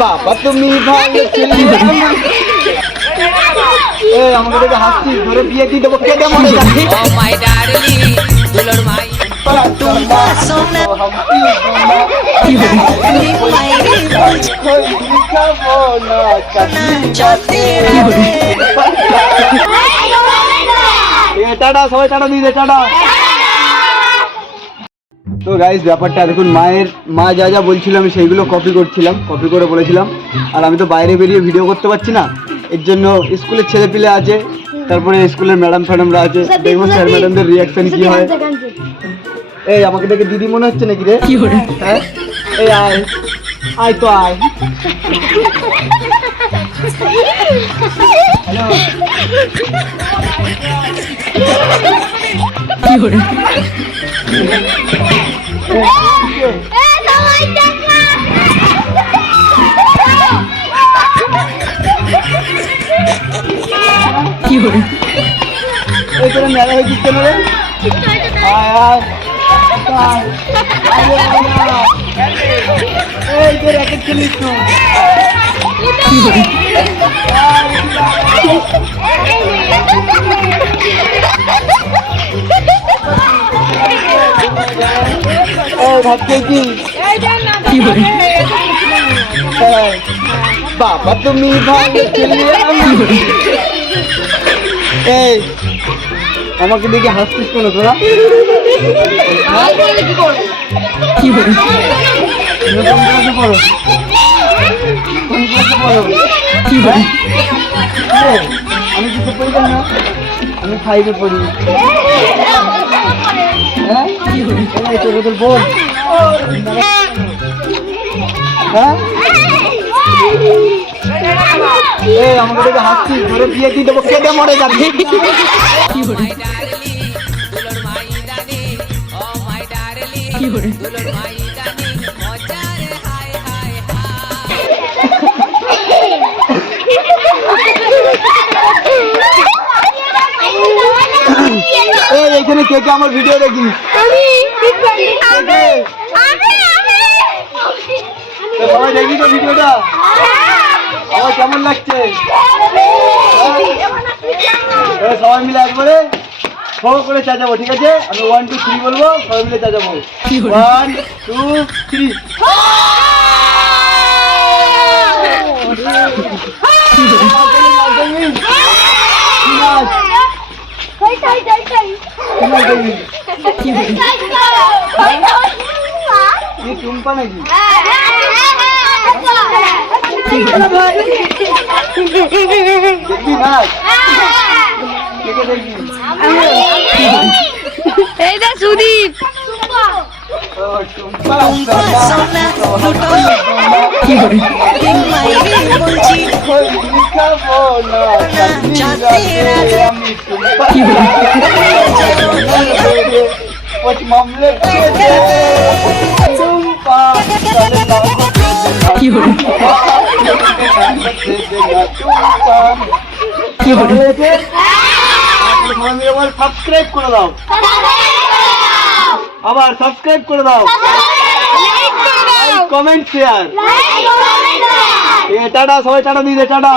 বাবা তুমি ভালো ছেলে আমাকে দেখে হাসছি ধরে বিয়ে দিয়ে দেবো কেটে মরে যাচ্ছি টাটা সবাই টাটা দিয়ে দে টাটা। তো গাইস ব্যাপারটা দেখুন মা যা যা বলছিল আমি সেইগুলো কপি করে বলেছিলাম। আর আমি তো বাইরে বেরিয়ে ভিডিও করতে পারছি না, এর জন্য স্কুলের ছেলে পিলে আছে, তারপরে স্কুলের ম্যাডাম ফ্যাডামরা আছে, দেখবো স্যার ম্যাডামদের রিয়াকশন কি হয়। এই আমাকে দেখে দিদি মনে হচ্ছে নাকি রে? হ্যাঁ এই আয় আয় তো আয়। এই তোরা মেলা হয়ে দিচ্ছে না রে? আয় আয় এই যে র্যাকেট খেলিস তো। বাবা তুমি ভালো ছেলে এই আমাকে দেখে হাসছিস কেন তোরা? আমি কিছু পড়ি না, আমি ফাইভে পড়ি। হ্যাঁ তোর বল হ্যাঁ এই আমাকে দেখে হাসছিস ধরে বিয়ে দিয়ে দেবো কেটে মরে যাচ্ছি। এইখানে কে কে আমার ভিডিও দেখিস? সবাই দেখি তো ভিডিওটা, আমার কেমন লাগছে? সবাই মিলে একবারে ফলো করে চাচাবো, ঠিক আছে? আমি 1 2 3 বলবো, সবাই মিলে চাচাবো। 1 2 3। টুম্পা নাকি? দেখবি নাচ? এই দা সুদীপ সাবস্ক্রাইব করে দাও, আবার সাবস্ক্রাইব করে দাও, কমেন্ট শেয়ার। টাটা সবাই টাটা দিয়ে দে টাটা।